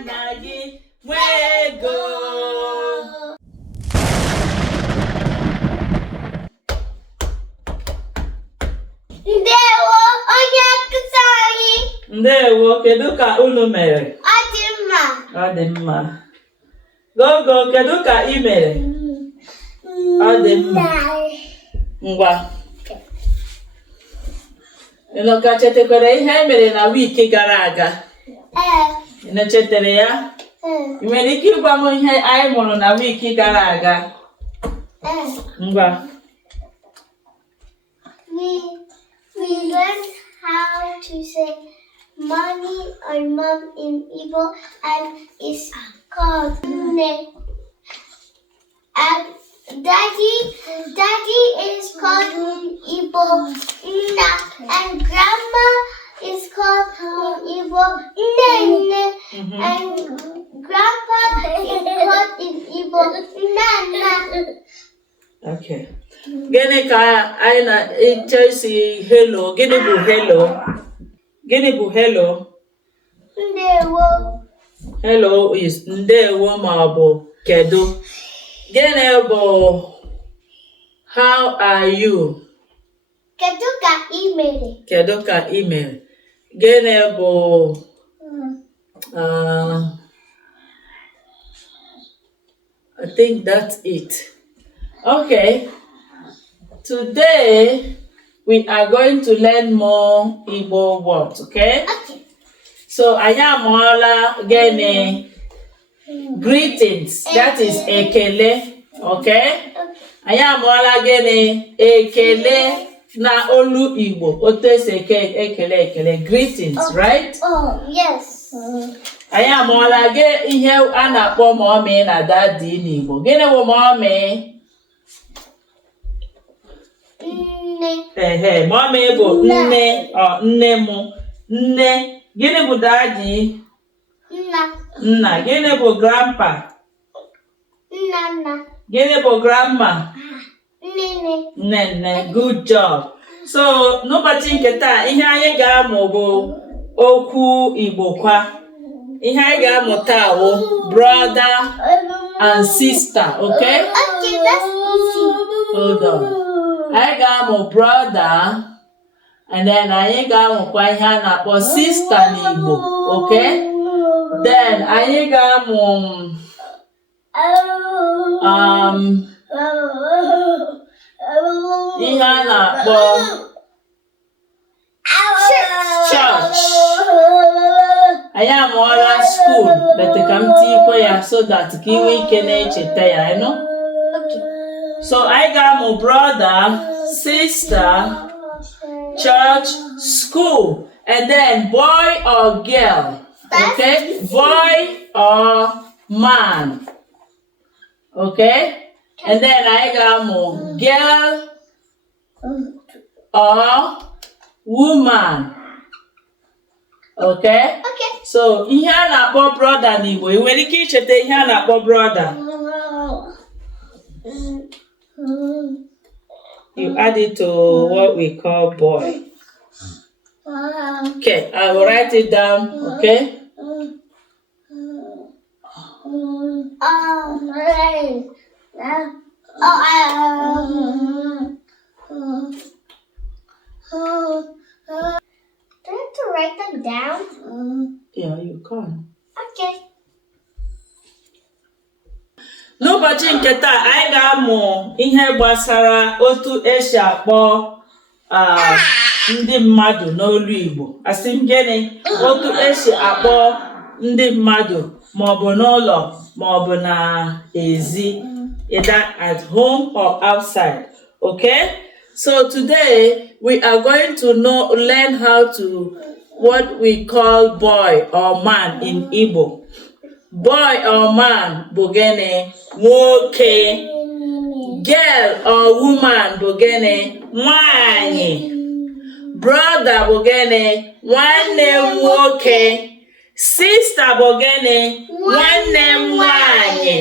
nna gị nwee ego. Ndewo onye nkụzi anyị. Ndewo, kedu ka unu mere? Ọ dị mma. Ọ dị mma. Gogo, kedu ka ị mere? Ọ dị mma. Ngwa. Ị ka chetakwara ihe e mere na wiki gara aga? Ị na-echetara ya? Ị nwere ike ịgwa m ihe anyị mụrụ na wiki gara aga? Ngwa. We learned how to say mommy or mom in Igbo, and it's called nne. And daddy is called in Igbo nna, and grandma is called in Igbo nne, and grandpa is called in Igbo nana. Okay. Gịnị ka anyị na-eche isi hello? Gịnị bụ hello? Gịnị bụ hello? Ndewo. Hello is ndewo ma ọ bụ kedu. Gịnị bụ how are you? Kedu ka ị mere? Kedu ka ị mere? Gịnị bụ I think that's it. Okay. Today we are going to learn more Igbo words, okay? Okay. So anyị amụọla gịnị? Greetings, that is ekele, okay? Anyị amụọla gịnị? Ekele na olu Igbo, otu esi ekele, greetings, right? Oh, yes. Anyị amụọla gị ihe a na-akpọ mommy na daddy n'Igbo. Gịnị bụ mommy? Nne. Mommy bụ nne ọ nne m. Nne. Gịnị bụ daddy? Nna. Nna. Gịnị bụ grandpa? Nna. Gịnị bụ grandma? Nne. Nne. Good job. So n'ụbọchị nke taa ihe anyị ga-amụ bụ okwu Igbo kwa. Ihe anyị ga-amụ taa bụ brother and sister, okay? Okay, that's easy. Hold on. Anyị ga-amụ brother and then anyị ga-amụkwa ihe a na-akpọ sister n'Igbo, okay? Then anyị ga-amụ ihe a na-akpọ church. Anyị amụọla school, but ka m tikwa ya so that ka ị nwee ike na-echeta ya, you know? So I got my brother, sister, church, school, and then boy or girl. Okay? Boy or man. Okay? And then I got my girl or woman. Okay? Okay. So ihe a na-akpọ brother n'Igbo. Ị nwere ike icheta ihe a na-akpọ brother? You add it to what we call boy. Okay, I will write it down, okay? Do I have to write them down? Yeah, you can. Okay. N'ụbọchị nke taa anyị ga-amụ ihe gbasara otu esi akpọ ndị mmadụ n'olu Igbo. Asị m gịnị? Otu esi akpọ ndị mmadụ maọbụ n'ụlọ maọbụ n'ezi, either at home or outside. Okay? So today we are going to learn how to what we call boy or man in Igbo. Boy or man bụ gịnị? Nwoke. Girl or woman bụ gịnị? Nwanyị. Brother bụ gịnị? Nwanne m nwoke. Sister bụ gịnị? Nwanne m nwanyị.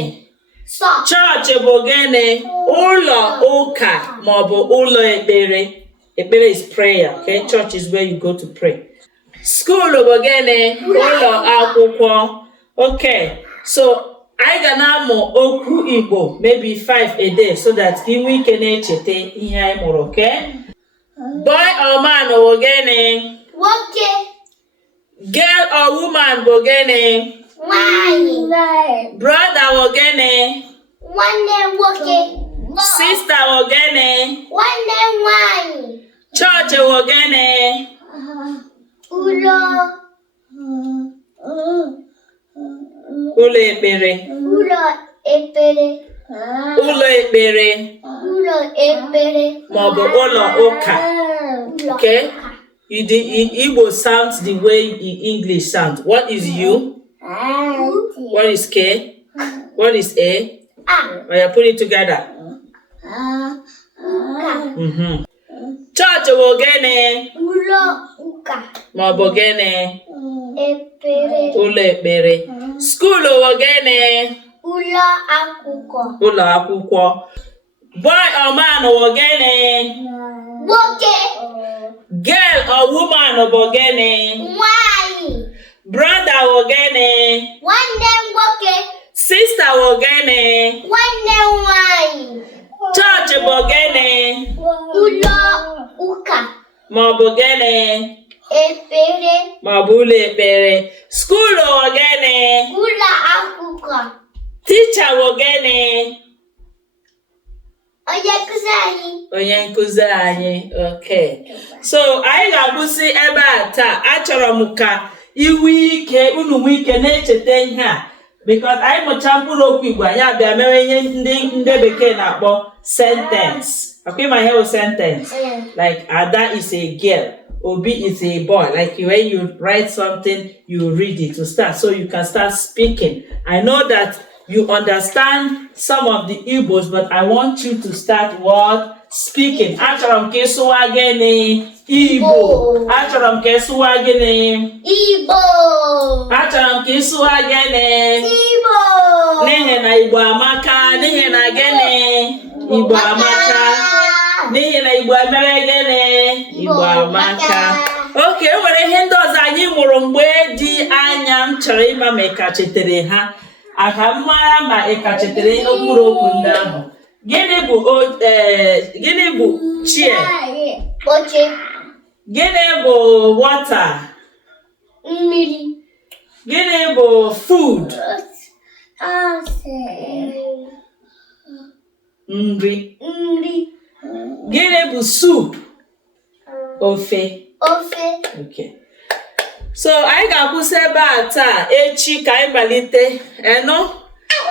Church bụ gịnị? Ụlọ ụka maọbụ ụlọ ekpere. Ekpere is prayer, okay? Church is where you go to pray. School bụ gịnị? Ụlọ akwụkwọ. Okay, so I ga na-amụ okwu Igbo maybe 5 a day so that inwe ike na-echete ihe anyị mụrụ, okay? Boy or man bụ gịnị? Nwoke. Girl or woman bụ gịnị? Nwanyị. Brother bụ gịnị? Nwanne nwoke. Sister bụ gịnị? Nwanne nwanyị. Church bụ gịnị? Ụlọ. Ụlọ ekpere. Ụlọ ekpere. Ụlọ ekpere. Ụlọ ekpere. Maọbụ ụlọ ụka. Okay? Igbo sounds the way English sounds. What is U? What is K? What is A? Oh, put it together. Church bụ gịnị? Ụlọ ụka. Maọbụ gịnị? Ekpere. Ụlọ ekpere. School bụ gịnị? Ụlọ akwụkwọ. Ụlọ akwụkwọ. Boy or man bụ gịnị? Nwoke. Girl or woman bụ gịnị? Nwanyị. Brother bụ gịnị? Nwanne nwoke. Sister bụ gịnị? Nwanne nwanyị. Church bụ gịnị? Ụlọ ụka. Maọbụ gịnị? Ekpere. Maọbụ ụlọ ekpere. School bụ gịnị? Ụlọ akwụkwọ. Teacher bụ gịnị? Onye nkụzi anyị. Onye nkụzi anyị. Okay. So anyị ga-akwụsị ebe a taa. Achọrọ m ka unu nwee ike na-echeta ihe a, because anyị mụchaa mkpụrụ okwu Igbo anyị abịa mewe ihe ndị bekee na-akpọ sentence. Okay, my hair sentence. Like Ada is a girl, Obi is a boy. Like when you write something, you read it to start, so you can start speaking. I know that you understand some of the Igbos, but I want you to start what? Speaking. Achọrọ m ka ịsụwa gịnị? Igbo. Achọrọ m ka ịsụwa gịnị? Igbo. Achọrọ m ka ịsụwa gịnị? Igbo. N'ihi na Igbo amaka. N'ihi na gịnị? Igbo amaka. N'ihi na Igbo emere gịnị? Igbo amaka. Okay, e nwere ihe ndị ọzọ anyị mụrụ mgbe dị anya m chọrọ ịma ma ị ka chetere ha. Aka m mara ma ị ka chetere okpuru okwu ndị ahụ. Gịnị bụ chair? Oche. Gịnị bụ water? Mmiri. Gịnị bụ food? Nri. Nri. Gịnị bụ soup? Ofe. Ofe. Okay. So anyị ga-akwụsị ebe a taa. Echi ka anyị malite.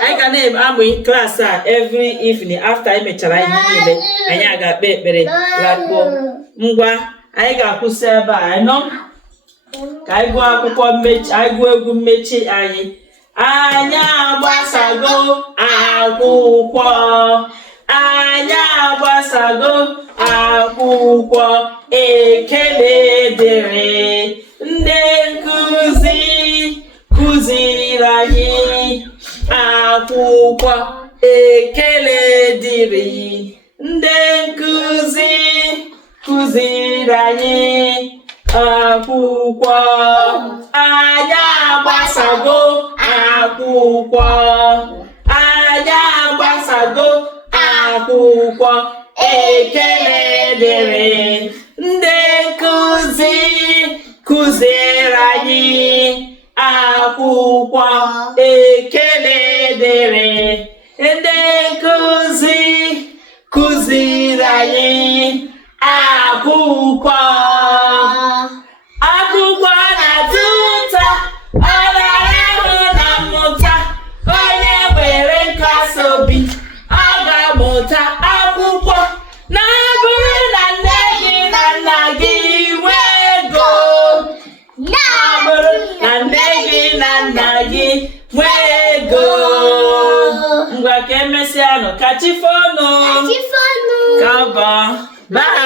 Anyị ga na-amụ klaasị a every evening after anyị mechara ihe niile. Anyị ga-akpe ekpere lakpuo. Ngwa, anyị ga-akwụsị ebe a. Ka anyị gụọ akwụkwọ mmechi, anyị gụọ egwu mmechi anyị. Anyị agbasago akwụkwọ. Anyị agbasago akwụkwọ. Ekele dịrị ndị nkụzi kụziri anyị akwụkwọ. Ekele dịrị ndị nkụzi kụziri anyị akwụkwọ. Anyị agbasago akwụkwọ. Anyị agbasago akwụkwọ. Ekele dịrị ndị nkụzi kụziri anyị akwụkwọ. Ekele dịrị ndị nkụzi kụziri anyị akwụkwọ. Akwụkwọ na-atọ ụtọ, ọ na-ahụ na mmụta. Onye nwere nkasi obi, ọ ga-amụta akwụkwọ. Na bụrụ na nne gị na nna gị nwee ego. Na bụrụ na nne gị na nna gị nwee ego. Ngwa ka emesịanụ, ka chi fọnụ. Ka ọ bụ. Bye.